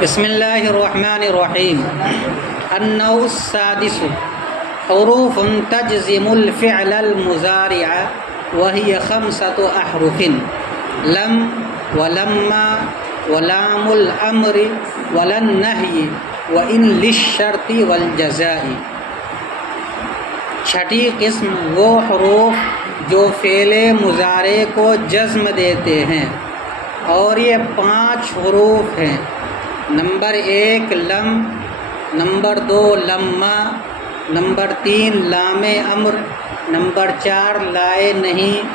بسم اللہ الرحمن الرحیم۔ النوع السادس حروف تجزم الفعل المضارع وهي 5 أحرف لم ولما ولام الأمر ولا النهي وإن للشرط والجزاء۔ چھٹی قسم وہ حروف جو فعل مضارع کو جزم دیتے ہیں، اور یہ 5 حروف ہیں۔ نمبر 1 لم، نمبر 2 لما، نمبر 3 لام امر، نمبر 4 لائے نہیں،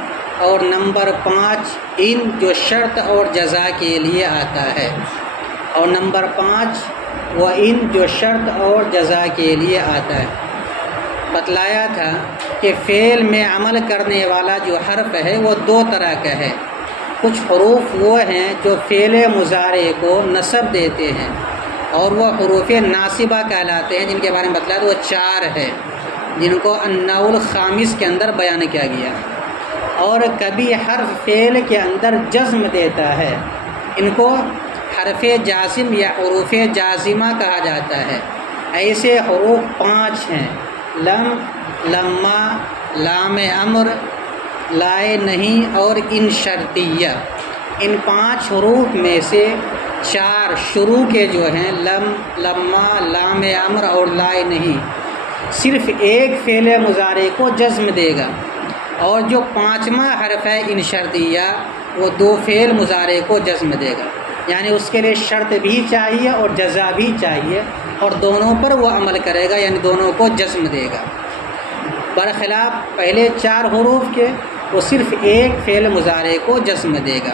اور نمبر 5 ان جو شرط اور جزا کے لیے آتا ہے، اور نمبر 5 وہ ان جو شرط اور جزا کے لیے آتا ہے۔ بتلایا تھا کہ فعل میں عمل کرنے والا جو حرف ہے وہ 2 طرح کا ہے۔ کچھ حروف وہ ہیں جو فعل مضارع کو نصب دیتے ہیں، اور وہ حروف ناصبہ کہلاتے ہیں، جن کے بارے میں بتلایا تو وہ 4 ہے، جن کو النوع الخامس کے اندر بیان کیا گیا۔ اور کبھی حرف فعل کے اندر جزم دیتا ہے، ان کو حرف جازم یا حروف جازمہ کہا جاتا ہے۔ ایسے حروف 5 ہیں: لم، لما، لام امر، لائے نہیں اور ان شرطیہ۔ ان 5 حروف میں سے 4 شروع کے جو ہیں لم، لما، لام امر اور لائے نہیں، صرف ایک فعل مضارع کو جزم دے گا، اور جو 5واں حرف ہے ان شرطیہ وہ 2 فعل مضارع کو جزم دے گا، یعنی اس کے لیے شرط بھی چاہیے اور جزا بھی چاہیے، اور دونوں پر وہ عمل کرے گا، یعنی دونوں کو جزم دے گا۔ برخلاف پہلے 4 حروف کے وہ صرف ایک فعل مضارع کو جزم دے گا۔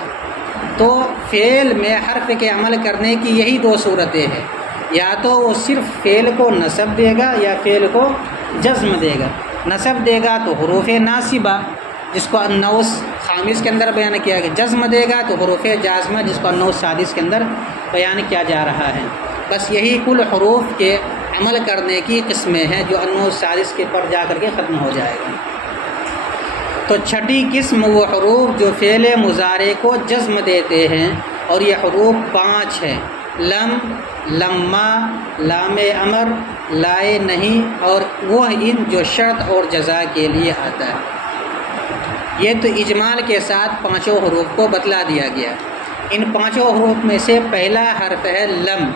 تو فعل میں حرف کے عمل کرنے کی یہی 2 صورتیں ہیں، یا تو وہ صرف فعل کو نصب دے گا یا فعل کو جزم دے گا۔ نصب دے گا تو حروف ناصبہ، جس کو النوع خامس کے اندر بیان کیا گیا، جزم دے گا تو حروف جازمہ، جس کو النوع سادس کے اندر بیان کیا جا رہا ہے۔ بس یہی کل حروف کے عمل کرنے کی قسمیں ہیں، جو النوع سادس کے پر جا کر کے ختم ہو جائے گا۔ تو چھٹی قسم وہ حروف جو فعل مضارع کو جزم دیتے ہیں، اور یہ حروف 5 ہیں: لم، لما، لام امر، لائے نہیں، اور وہ ان جو شرط اور جزا کے لیے آتا ہے۔ یہ تو اجمال کے ساتھ 5 حروف کو بتلا دیا گیا۔ ان 5 حروف میں سے پہلا حرف ہے لم۔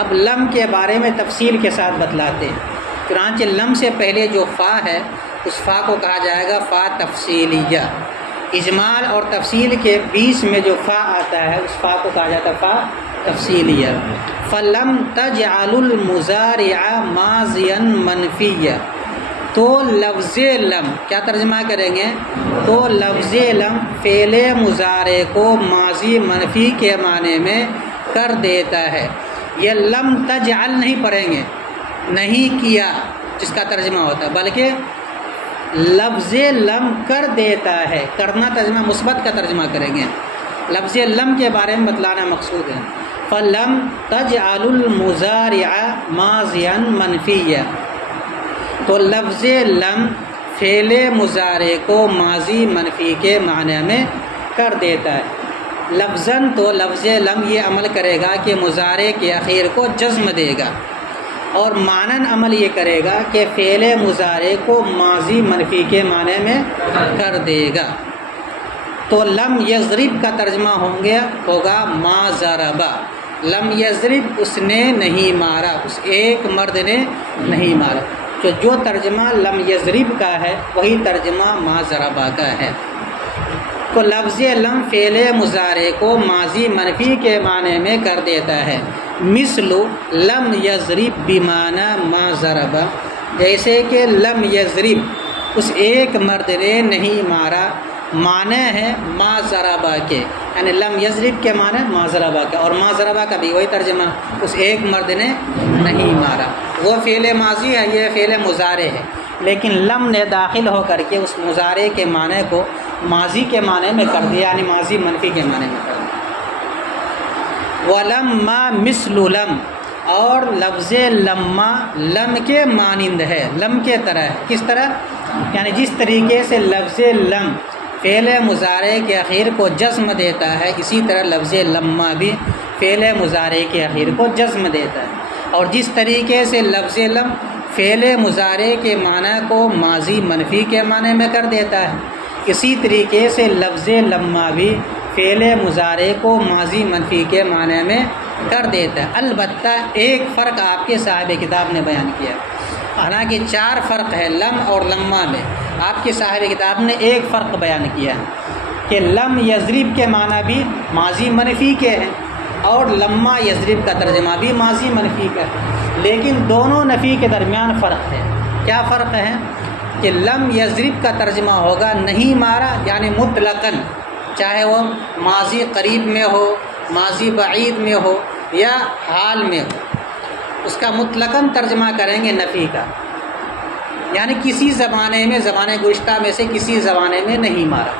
اب لم کے بارے میں تفصیل کے ساتھ بتلاتے ہیں۔ چنانچہ لم سے پہلے جو فا ہے، اس فا کو کہا جائے گا فا تفصیلیہ۔ اجمال اور تفصیل کے بیچ میں جو فا آتا ہے، اس فا کو کہا جاتا ہے فا تفصیلیہ۔ فلم تجعل المضارع ماضیا منفیا۔ تو لفظ لم کیا ترجمہ کریں گے؟ تو لفظ لم فعل مضارع کو ماضی منفی کے معنی میں کر دیتا ہے۔ یہ لم تجعل نہیں پڑھیں گے، نہیں کیا جس کا ترجمہ ہوتا ہے، بلکہ لفظ لم کر دیتا ہے، کرنا ترجمہ مثبت کا ترجمہ کریں گے۔ لفظ لم کے بارے میں بتلانا مقصود ہے۔ فلم تجعل المضارع ماضیا منفیا۔ تو لفظ لم فعل مضارع کو ماضی منفی کے معنی میں کر دیتا ہے۔ لفظاً تو لفظ لم یہ عمل کرے گا کہ مضارع کے اخیر کو جزم دے گا، اور معنن عمل یہ کرے گا کہ فعل مضارع کو ماضی منفی کے معنی میں کر دے گا۔ تو لم یضرب کا ترجمہ ہوگا ما ضربا۔ لم یضرب اس نے نہیں مارا، اس ایک مرد نے نہیں مارا۔ تو جو ترجمہ لم یضرب کا ہے وہی ترجمہ ما ضربا کا ہے۔ تو لفظ لم فعل مضارع کو ماضی منفی کے معنی میں کر دیتا ہے۔ مثل لم یضرب بمعنی ما ضرب، جیسے کہ لم یضرب اس ایک مرد نے نہیں مارا، معنی ہے ما ضربا کے، یعنی لم یضرب کے معنی ما ضربا کا، اور ما ضربا کا بھی وہی ترجمہ، اس ایک مرد نے نہیں مارا۔ وہ فعل ماضی ہے، یہ فعل مضارع ہے، لیکن لم نے داخل ہو کر کے اس مضارع کے معنی کو ماضی کے معنی میں کر دیا، یعنی ماضی منفی کے معنی میں کر دیا۔ وَلَمَّا مِثْلُ لَم، اور لفظ لما لم کے مانند ہے، لم کے طرح ہے۔ کس طرح؟ یعنی جس طریقے سے لفظ لم فعل مضارع کے اخیر کو جزم دیتا ہے، اسی طرح لفظ لما بھی فعل مضارع کے آخر کو جزم دیتا ہے، اور جس طریقے سے لفظ لم فعل مضارع کے معنی کو ماضی منفی کے معنی میں کر دیتا ہے، اسی طریقے سے لفظ لما بھی فعل مضارع کو ماضی منفی کے معنی میں کر دیتا ہے۔ البتہ ایک فرق آپ کے صاحب کتاب نے بیان کیا، حالانکہ 4 فرق ہے لم اور لما میں، آپ کے صاحب کتاب نے ایک فرق بیان کیا ہے کہ لم یضرب کے معنی بھی ماضی منفی کے ہیں اور لما یضرب کا ترجمہ بھی ماضی منفی کا ہے، لیکن دونوں نفی کے درمیان فرق ہے۔ کیا فرق ہے؟ کہ لم یضرب کا ترجمہ ہوگا نہیں مارا، یعنی مطلقاً، چاہے وہ ماضی قریب میں ہو، ماضی بعید میں ہو یا حال میں ہو، اس کا مطلقاً ترجمہ کریں گے نفی کا، یعنی کسی زمانے میں، زمانے گزشتہ میں سے کسی زمانے میں نہیں مارا،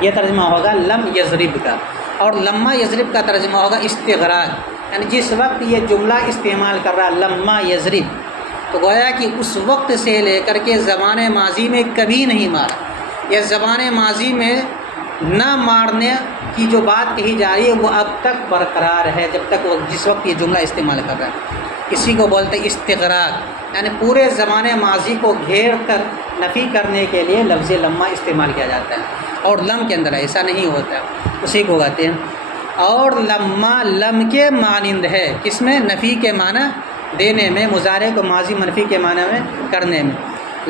یہ ترجمہ ہوگا لم یضرب کا۔ اور لما یضرب کا ترجمہ ہوگا استغراق، یعنی جس وقت یہ جملہ استعمال کر رہا لما یضرب، تو گویا کہ اس وقت سے لے کر کے زمانے ماضی میں کبھی نہیں مارا، یا زمانے ماضی میں نہ مارنے کی جو بات کہی جا رہی ہے وہ اب تک برقرار ہے، جب تک وہ جس وقت یہ جملہ استعمال کر رہا ہے۔ اسی کو بولتے ہیں استغراق، یعنی پورے زمانے ماضی کو گھیر کر نفی کرنے کے لیے لفظ لما استعمال کیا جاتا ہے، اور لم کے اندر ایسا نہیں ہوتا، اسی کو کہتے ہیں۔ اور لما لم کے مانند ہے، کس میں؟ نفی کے معنی دینے میں، مضارع کو ماضی منفی کے معنی میں کرنے میں۔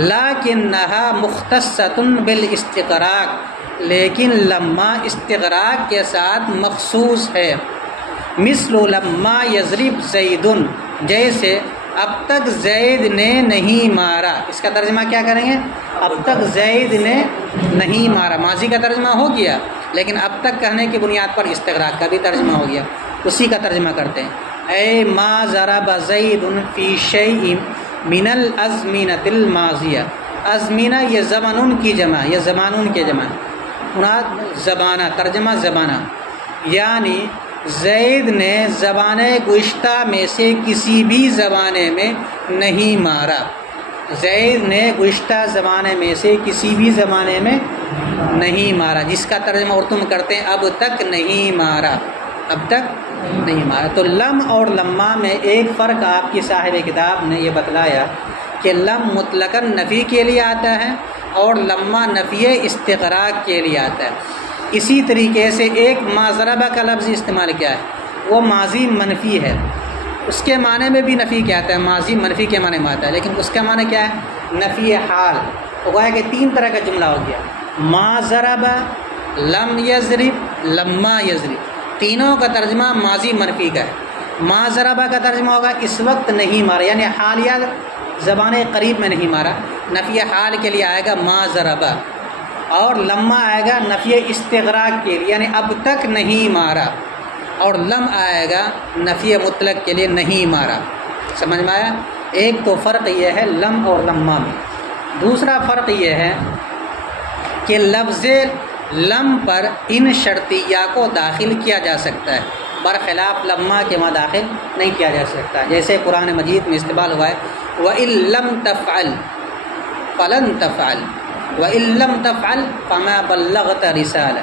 لیکنھا مختصۃ بالاستغراق، لیکن لما استغراق کے ساتھ مخصوص ہے۔ مثل لما یضرب زید، جیسے اب تک زید نے نہیں مارا، اس کا ترجمہ کیا کریں گے؟ اب تک زید نے نہیں مارا، ماضی کا ترجمہ ہو گیا، لیکن اب تک کہنے کی بنیاد پر استغراق کا بھی ترجمہ ہو گیا، اسی کا ترجمہ کرتے ہیں۔ اے ما ضرب زید فی شیء من الازمنۃ الماضیہ، ازمینہ یہ زمانون کی جمع، یہ زمانون کے جمع، مراد زبانہ، ترجمہ زبانہ، یعنی زید نے زبانِ گزشتہ میں سے کسی بھی زمانے میں نہیں مارا، زید نے گزشتہ زمانے میں سے کسی بھی زمانے میں نہیں مارا، جس کا ترجمہ اردو کرتے ہیں اب تک نہیں مارا، اب تک نہیں مارا۔ تو لم اور لما میں ایک فرق آپ کی صاحب کتاب نے یہ بتلایا کہ لم مطلقاً نفی کے لیے آتا ہے اور لما نفی استغراق کے لیے آتا ہے۔ اسی طریقے سے ایک ما ضربہ کا لفظ استعمال کیا ہے، وہ ماضی منفی ہے، اس کے معنی میں بھی نفی کیا آتا ہے، ماضی منفی کے معنی میں آتا ہے، لیکن اس کا معنی کیا ہے؟ نفی حال۔ تو گویا کہ 3 طرح کا جملہ ہو گیا، ما ضرب، لم یضرب، لما یضرب، تینوں کا ترجمہ ماضی منفی کا ہے۔ ما ضربہ کا ترجمہ ہوگا اس وقت نہیں مارا، یعنی حالیہ زبان قریب میں نہیں مارا، نفی حال کے لیے آئے گا ما ضربہ، اور لما آئے گا نفی استغراق کے لیے، یعنی اب تک نہیں مارا، اور لم آئے گا نفی مطلق کے لیے نہیں مارا۔ سمجھ میں آیا؟ ایک تو فرق یہ ہے لم اور لما میں۔ دوسرا فرق یہ ہے کہ لفظ لم پر ان شرطیہ کو داخل کیا جا سکتا ہے، برخلاف لما کے وہاں داخل نہیں کیا جا سکتا، جیسے قرآن مجید میں استعمال ہوا ہے وَإِن لَمْ تَفْعَلْ فَلَن تَفْعَلْ وَإِن لَمْ تَفْعَلْ فَمَا بَلَّغْتَ رِسَالَةَ،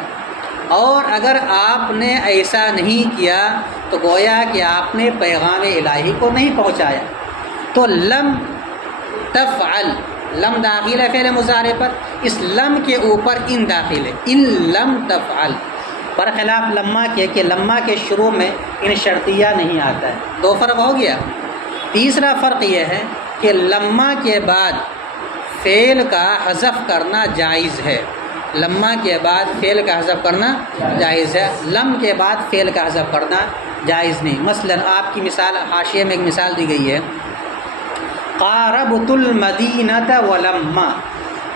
اور اگر آپ نے ایسا نہیں کیا تو گویا کہ آپ نے پیغام الہی کو نہیں پہنچایا۔ تو لم تفعل، لم داخل ہے فعل مضارع پر، اس لم کے اوپر ان داخل ہے، ان لم تفعل، برخلاف لما کے کہ لما کے شروع میں ان شرطیہ نہیں آتا ہے۔ 2 فرق ہو گیا۔ تیسرا فرق یہ ہے کہ لما کے بعد فعل کا حذف کرنا جائز ہے، لما کے بعد فعل کا حذف کرنا جائز ہے، لم کے بعد فعل کا حذف کرنا جائز نہیں۔ مثلا آپ کی مثال حاشیے میں ایک مثال دی گئی ہے، قاربت المدینۃ ولما،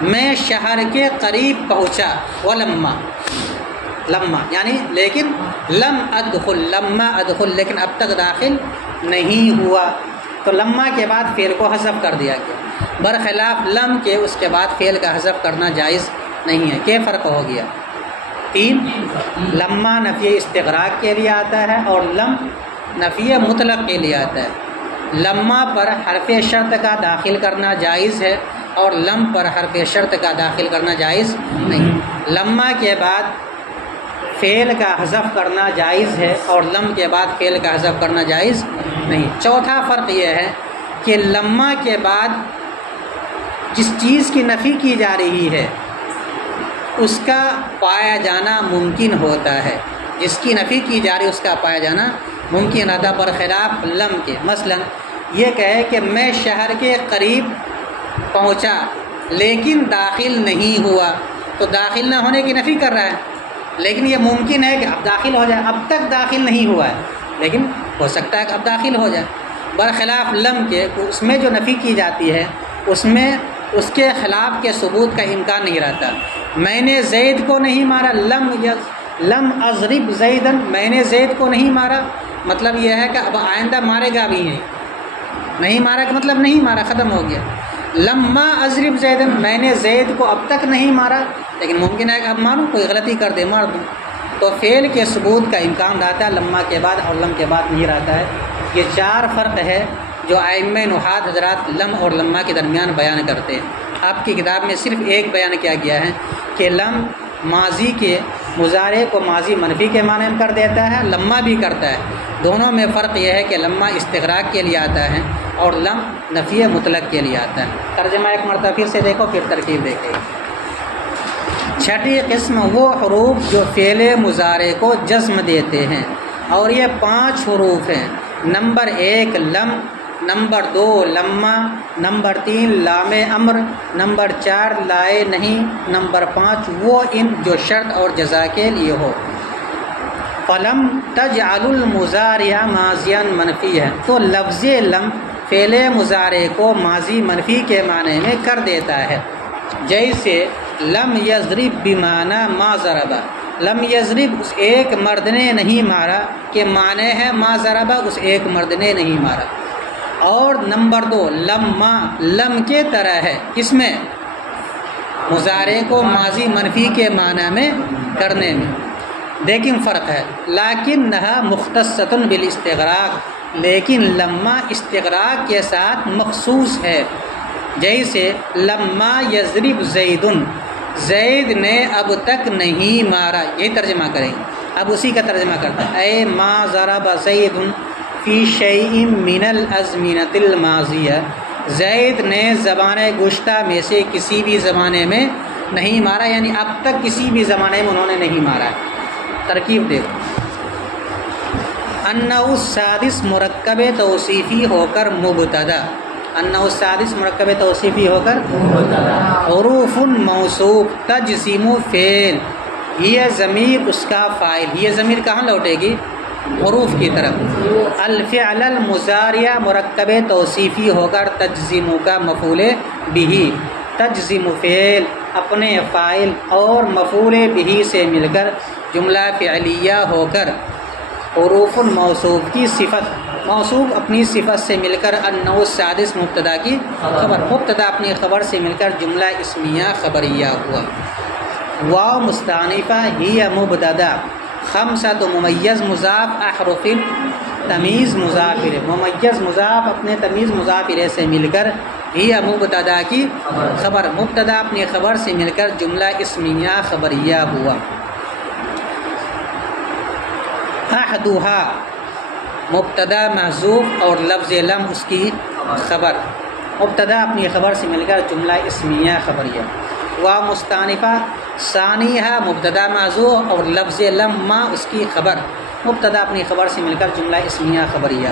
میں شہر کے قریب پہنچا، ولما، لما یعنی لیکن لم ادخل، لما ادخل، لیکن اب تک داخل نہیں ہوا، تو لما کے بعد فعل کو حذف کر دیا گیا، برخلاف لم کے اس کے بعد فعل کا حذف کرنا جائز نہیں ہے۔ کیا فرق ہو گیا؟ 3، لما نفی استغراق کے لیے آتا ہے اور لم نفی مطلق کے لیے آتا ہے۔ لما پر حرف شرط کا داخل کرنا جائز ہے اور لم پر حرف شرط کا داخل کرنا جائز نہیں۔ لما کے بعد فعل کا حذف کرنا جائز ہے اور لم کے بعد فعل کا حذف کرنا جائز نہیں۔ چوتھا فرق یہ ہے کہ لما کے بعد جس چیز کی نفی کی جا رہی ہے اس کا پایا جانا ممکن ہوتا ہے، جس کی نفی کی جا رہی ہے اس کا پایا جانا ممکن ہوتا ہے، برخلاف لم کے۔ مثلا یہ کہے کہ میں شہر کے قریب پہنچا لیکن داخل نہیں ہوا، تو داخل نہ ہونے کی نفی کر رہا ہے، لیکن یہ ممکن ہے کہ اب داخل ہو جائے، اب تک داخل نہیں ہوا ہے لیکن ہو سکتا ہے کہ اب داخل ہو جائے۔ برخلاف لم کے اس میں جو نفی کی جاتی ہے اس میں اس کے خلاف کے ثبوت کا امکان نہیں رہتا۔ میں نے زید کو نہیں مارا، لم اضرب زیدن، میں نے زید کو نہیں مارا، مطلب یہ ہے کہ اب آئندہ مارے گا بھی نہیں مارا کا مطلب نہیں مارا، ختم ہو گیا۔ لما اضرب زیدن، میں نے زید کو اب تک نہیں مارا لیکن ممکن ہے کہ اب ماروں، کوئی غلطی کر دے مار دوں، تو فعل کے ثبوت کا امکان رہتا ہے، لما کے بعد اور لم کے بعد نہیں رہتا ہے۔ یہ چار فرق ہے جو ائمہ نحات حضرات لم اور لما کے درمیان بیان کرتے ہیں۔ آپ کی کتاب میں صرف ایک بیان کیا گیا ہے کہ لم ماضی کے مضارع کو ماضی منفی کے معنی میں کر دیتا ہے، لما بھی کرتا ہے۔ دونوں میں فرق یہ ہے کہ لما استغراق کے لیے آتا ہے اور لم نفی مطلق کے لیے آتا ہے۔ ترجمہ ایک مرتبہ پھر سے دیکھو، پھر ترکیب دیکھیں۔ چھٹی قسم وہ حروف جو فعل مضارع کو جزم دیتے ہیں، اور یہ 5 حروف ہیں۔ نمبر 1 لم، نمبر 2 لما، نمبر 3 لام امر، نمبر 4 لائے نہیں، نمبر 5 وہ ان جو شرط اور جزا کے لیے ہو۔ فلم تجعل المضارع ماضیا منفی ہے، تو لفظ لم فعل مضارع کو ماضی منفی کے معنی میں کر دیتا ہے، جیسے لم یضرب بمعنی ما ضرب، لم یضرب اس ایک مرد نے نہیں مارا کہ معنی ہے ما ضرب اس ایک مرد نے نہیں مارا۔ اور نمبر 2 لما، لم کے طرح ہے، اس میں مضارع کو ماضی منفی کے معنی میں کرنے میں، لیکن فرق ہے، لیکنھا مختصۃ بالاستغراق، لیکن لما استغراق کے ساتھ مخصوص ہے، جیسے لما یضرب زید، زید نے اب تک نہیں مارا، یہ ترجمہ کریں، اب اسی کا ترجمہ کرتا ہے، اے ما ضرب زید فی شیء من الازمنۃ الماضیہ، زید نے زبان گزشتہ میں سے کسی بھی زمانے میں نہیں مارا، یعنی اب تک کسی بھی زمانے میں انہوں نے نہیں مارا ہے۔ ترکیب دیکھو، انّ السادس مرکب توصیفی ہو کر مبتدا، انّ السادس مرکب توصیفی ہو کر حروف موصوف تجزم فعل، یہ ضمیر اس کا فاعل، یہ ضمیر کہاں لوٹے گی؟ حروف کی طرف۔ الفعل المضارع مرکب توصیفی ہو کر تجزم کا مفعول بہ، تجزم فعل اپنے فاعل اور مفعول بہ سے مل کر جملہ فعلیہ ہو کر حروف موصوف کی صفت، موصوف اپنی صفت سے مل کر النوع السادس مبتدا کی خبر، مبتدا اپنی خبر سے مل کر جملہ اسمیہ خبریہ ہوا۔ واو مستانفہ ہی مبتدا، خمسۃ ممیز مضاف احرف تمیز مضاف الیہ، ممیز مضاف اپنے تمیز مضاف الیہ سے مل کر ہی مبتدا کی خبر، مبتدا اپنی خبر سے مل کر جملہ اسمیہ خبریہ ہوا۔ احدھا مبتدا محذوف اور لفظ لم اس کی خبر، مبتدا اپنی خبر سے مل کر جملہ اسمیہ خبریہ۔ واو مستانفہ ثانیہ مبتدا محذوف اور لفظ لما اس کی خبر، مبتدا اپنی خبر سے مل کر جملہ اسمیہ خبریہ۔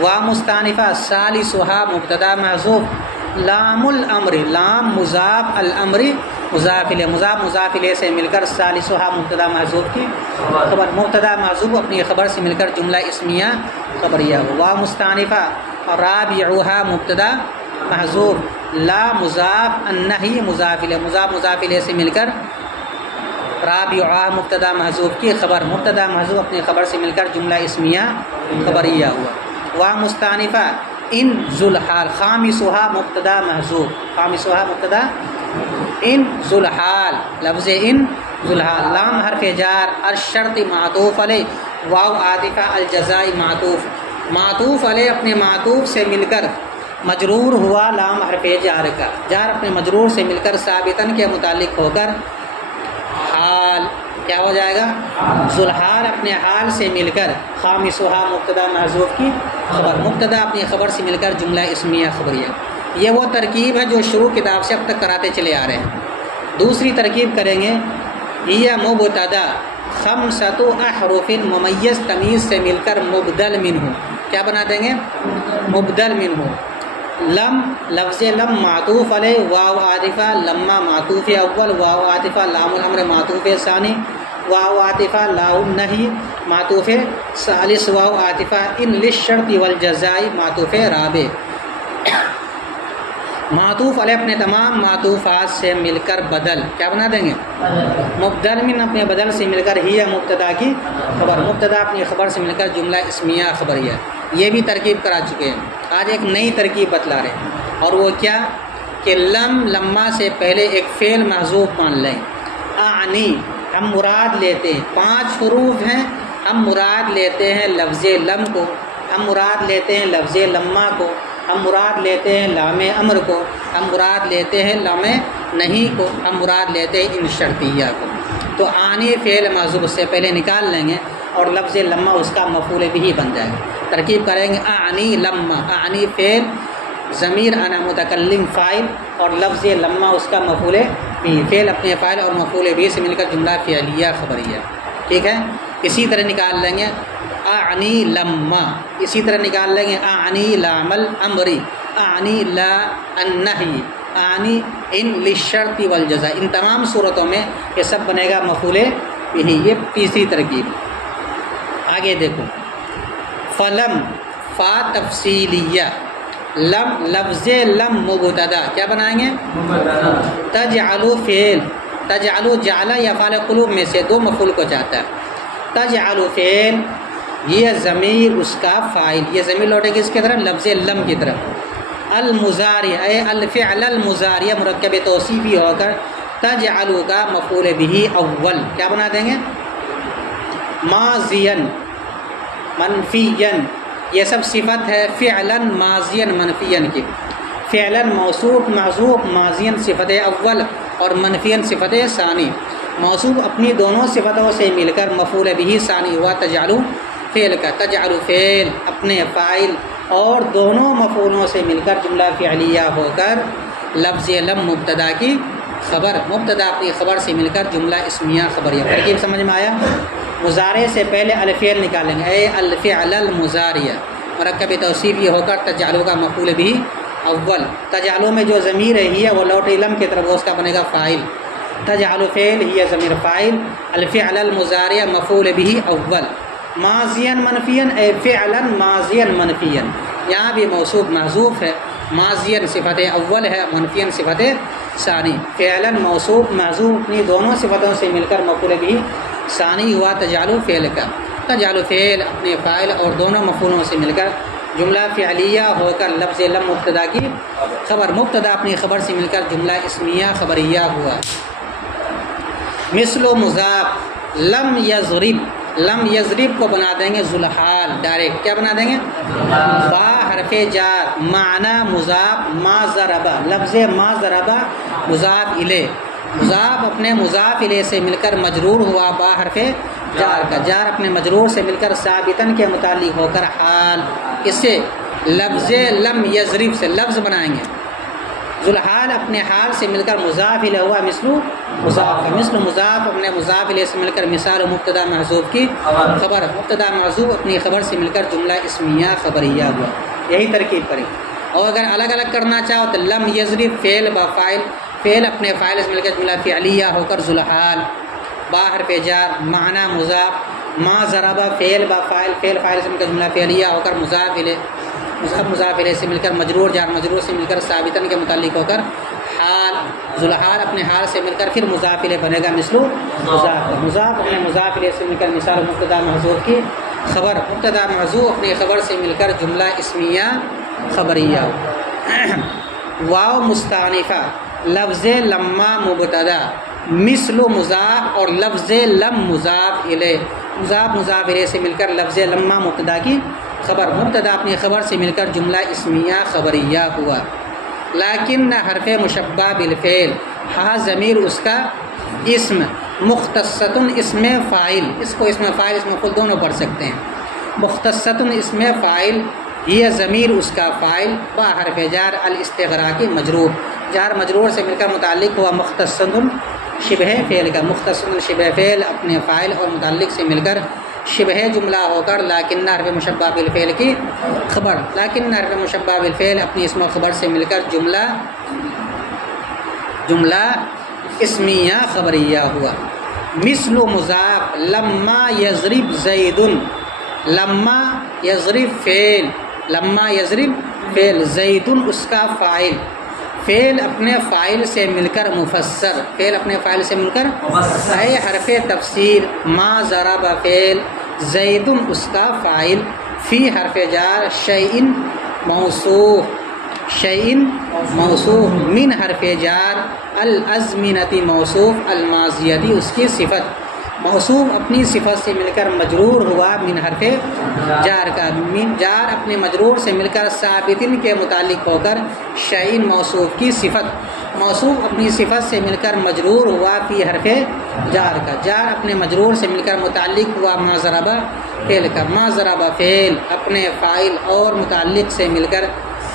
واو مستانفہ ثالثھا مبتدا محذوف، لام الامر، لام مضاف الامر مضاف الیہ، مضاف الیہ سے مل کر ثالثھا مبتدا محذوف کی خبر، مبتدا محذوف اپنی خبر سے مل کر جملہ اسمیہ خبریہ۔ واو مستانفہ رابعھا مبتدا محذوف، لا مضاف النہی مضاف الیہ، مضاف الیہ سے مل کر رابعہ مبتدا محذوف کی خبر، مبتدا محذوف اپنی خبر سے مل کر جملہ اسمیہ خبریہ ہوا۔ واو مستانفہ ان ذوالحال، خامسھا مبتدا محذوف، خامسھا مبتدا ان ذوالحال، لفظ ان ذوالحال، لام حرف جار، الشرط معطوف علیہ، واو عاطفہ، الجزاء معطوف، معطوف علیہ اپنے معطوف سے مل کر مجرور ہوا لام حرف جار کا، جار اپنے مجرور سے مل کر ثابتاً کے متعلق ہو کر حال کیا ہو جائے گا؟ ذوالحال اپنے حال سے مل کر خامسہا مبتدا محذوف کی خبر، مبتدا اپنی خبر سے مل کر جملہ اسمیہ خبریہ۔ یہ وہ ترکیب ہے جو شروع کتاب سے اب تک کراتے چلے آ رہے ہیں۔ دوسری ترکیب کریں گے، یہ مبتدا خمسۃ احرف ممیز تمیز سے مل کر مبدل منہ، کیا بنا دیں گے؟ مبدل منہ۔ لم لفظ لم معطوف علیہ واو عاطفہ، لما معطوف اول، واو عاطفہ لام الامر معطوف ثانی، واو عاطفہ لا النہی معطوف ثالث، واو عاطفہ ان للشرط والجزاء معطوف رابع۔ معطوف علیہ اپنے تمام معطوفات سے مل کر بدل، کیا بنا دیں گے؟ مبدل من اپنے بدل سے مل کر ہی مبتدا کی خبر، مبتدا اپنی خبر سے مل کر جملہ اسمیہ خبریہ۔ یہ بھی ترکیب کرا چکے ہیں، آج ایک نئی ترکیب بتلا رہے ہیں، اور وہ کیا کہ لما سے پہلے ایک فعل محذوف مان لیں۔ اعنی ہم مراد لیتے ہیں، 5 حروف ہیں، ہم مراد لیتے ہیں لفظ لم کو، ہم مراد لیتے ہیں لفظ لما کو، ہم مراد لیتے ہیں لام امر کو، ہم مراد لیتے ہیں لام نہیں کو، ہم مراد لیتے ہیں ان شرطیہ کو۔ تو آنی فعل محذوف سے پہلے نکال لیں گے اور لفظ لما اس کا مفعول بھی بن جائے گا۔ ترکیب کریں گے اعنی لما، اعنی فعل ضمیر انا متکلم فاعل اور لفظ لما اس کا مفعول بھی، فعل اپنے فاعل اور مفعول بھی سے مل کر جملہ فعلیہ خبریہ، ٹھیک ہے۔ اسی طرح نکال لیں گے اعنی لما، اسی طرح نکال لیں گے اعنی لام الامر، اعنی لا النہی، اعنی ان للشرط والجزاء۔ ان تمام صورتوں میں یہ سب بنے گا مفعول بھی۔ یہ تیسری ترکیب۔ آگے دیکھو، فلم فا تفصیلیہ، لم لفظ لم مبتدا، کیا بنائیں گے؟ تجعلو فعل، تجعلو جعل یا فعل قلوب میں سے 2 مفعول کو چاہتا ہے۔ تجعلو فعل، یہ ضمیر اس کا فاعل، یہ ضمیر لوٹے گی اس کی طرف لفظ لم کی طرف۔ المضارع اے الفعل المضارع مرکب توصیفی ہو کر تجعلو کا مفعول بھی اول، کیا بنا دیں گے؟ ماضین منفیین، یہ سب صفت ہے فعلا ماضین منفیین کی۔ فعلا موصوف محذوف، ماضین صفت اول اور منفیین صفت ثانی۔ موصوف اپنی دونوں صفتوں سے مل کر مفعول بھی ثانی ہوا تجعلو فعل کا، تجعلو فعل اپنے فاعل اور دونوں مفعولوں سے مل کر جملہ فعلیہ ہو کر لفظ لم مبتدا کی خبر، مبتدا اپنی خبر سے مل کر جملہ اسمیہ خبریہ۔ ترکیب سمجھ میں آیا؟ مضارع سے پہلے الفعل نکالیں گے، اے الفعل المضارع مرکب توصیفی ہو کر تجعلو کا مفعول بھی اول، تجعلو میں جو ضمیر ہے وہ لوٹ لم کی طرف، وہ اس کا بنے گا فاعل۔ تجعلو فعل ہی ضمیر فاعل، الفعل المضارع مفعول بھی اول۔ ماضین منفین اے فعلا ماضین منفین، یہاں بھی موصوف محذوف ہے، ماضین صفت اول ہے، منفین صفت ثانی۔ فعلا موصوف محذوف اپنی دونوں صفتوں سے مل کر مفعول بھی ثانی ہوا تجعلو فعل کا، تجعلو فعل اپنے فاعل اور دونوں مفعولوں سے مل کر جملہ فعلیہ ہو کر لفظ لم مبتدا کی خبر، مبتدا اپنی خبر سے مل کر جملہ اسمیہ خبریہ ہوا۔ مثل و مضاف لم یضرب، لم یضرب کو بنا دیں گے ذوالحال ڈائریکٹ، کیا بنا دیں گے؟ با حرف جار، معنی مضاف، ما ضربہ لفظ ما ضربہ مضاف الیہ، مضاف اپنے مضاف الیہ سے مل کر مجرور ہوا با حرف جار کا، جار اپنے مجرور سے مل کر ثابتن کے متعلق ہو کر حال، اس سے لفظ لم یضرب سے لفظ بنائیں گے۔ ذوالحال اپنے حال سے مل کر مضاف الیہ ہوا مثل مضاف کا، مثل مضاف اپنے مضاف الیہ سے مل کر مثال مبتدا محذوف کی خبر، مبتدا محذوف اپنی خبر سے مل کر جملہ اسمیہ خبریہ ہوا۔ یہی ترکیب کریں، اور اگر الگ الگ کرنا چاہو تو لم یضرب فعل با فاعل، فعل اپنے فاعل سے مل کر جملہ فعلیہ ہو کر ذوالحال، با حرف جار معنی مضاف، ما ضربہ فعل با فاعل، فعل فاعل سے مل کر جملہ فعلیہ ہو کر مضاف الیہ، مضاف مضاف الیہ سے مل کر مجرور، جار مجرور سے مل کر ثابتن کے متعلق ہو کر حال، ذوالحال اپنے حال سے مل کر پھر مضاف الیہ بنے گا مثل مضاف، مضاف اپنے مضاف الیہ سے مل کر مثال مبتدا محذوف کی خبر، مبتدا محذوف اپنی خبر سے مل کر جملہ اسمیہ خبریہ۔ واو مستانفہ لفظ لما مبتدا، مثل مضاف اور لفظ لم مضاف الیہ، مضاف مضاف الیہ سے مل کر لفظ لما مبتدا کی خبر، مبتدا اپنی خبر سے مل کر جملہ اسمیہ خبریہ ہوا۔ لیکن حرف مشبہ بالفعل، ہا ضمیر اس کا اسم مختصۃ اسم فاعل، اس کو اسم فاعل اسم مفعول دونوں پڑھ سکتے ہیں. مختصۃ اسم فاعل، یہ ضمیر اس کا فاعل، با حرف جار الاستغراقی مجرور، جار مجرور سے مل کر متعلق ہوا مختصۃ شبہ فعل کا. مختصۃ شبہ فعل اپنے فاعل اور متعلق سے مل کر شبہ جملہ ہو کر لکن حرف مشبہ بالفعل کی خبر، لکن حرف مشبہ بالفعل اپنی اسم و خبر سے مل کر جملہ اسمیہ خبریہ ہوا. مثل مضاف لما یضرب زید، لما یضرب فعل، لما یضرب فعل، زید اس کا فاعل، فعل اپنے فاعل سے مل کر مفسر، فعل اپنے فاعل سے مل کر اے حرف تفسیر. ما ضرب فعل، زید اس کا فاعل، فی حرف جار، شیء موصوف، شیء موصوف، من حرف جار، الازمنتی موصوف، الماضیتی اس کی صفت، موصوف اپنی صفت سے مل کر مجرور ہوا من حرف جار کا، من جار اپنے مجرور سے مل کر ثابتن کے متعلق ہو کر شیء موصوف کی صفت، موصوف اپنی صفت سے مل کر مجرور ہوا فی حرف جار کا، جار اپنے مجرور سے مل کر متعلق ہوا ما ضرب فعل کا، ما ضرب فعل اپنے فاعل اور متعلق سے مل کر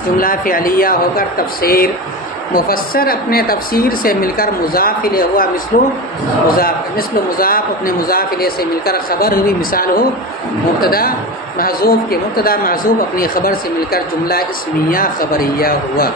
جملہ فعلیہ ہو کر تفسیر، مفسر اپنے تفسیر سے مل کر مضاف الیہ ہوا مثل مضاف، مثل مضاف اپنے مضاف الیہ سے مل کر خبر ہوئی، مثال ہو مبتدا محذوف کے، مبتدا محذوف اپنی خبر سے مل کر جملہ اسمیہ خبریہ ہوا.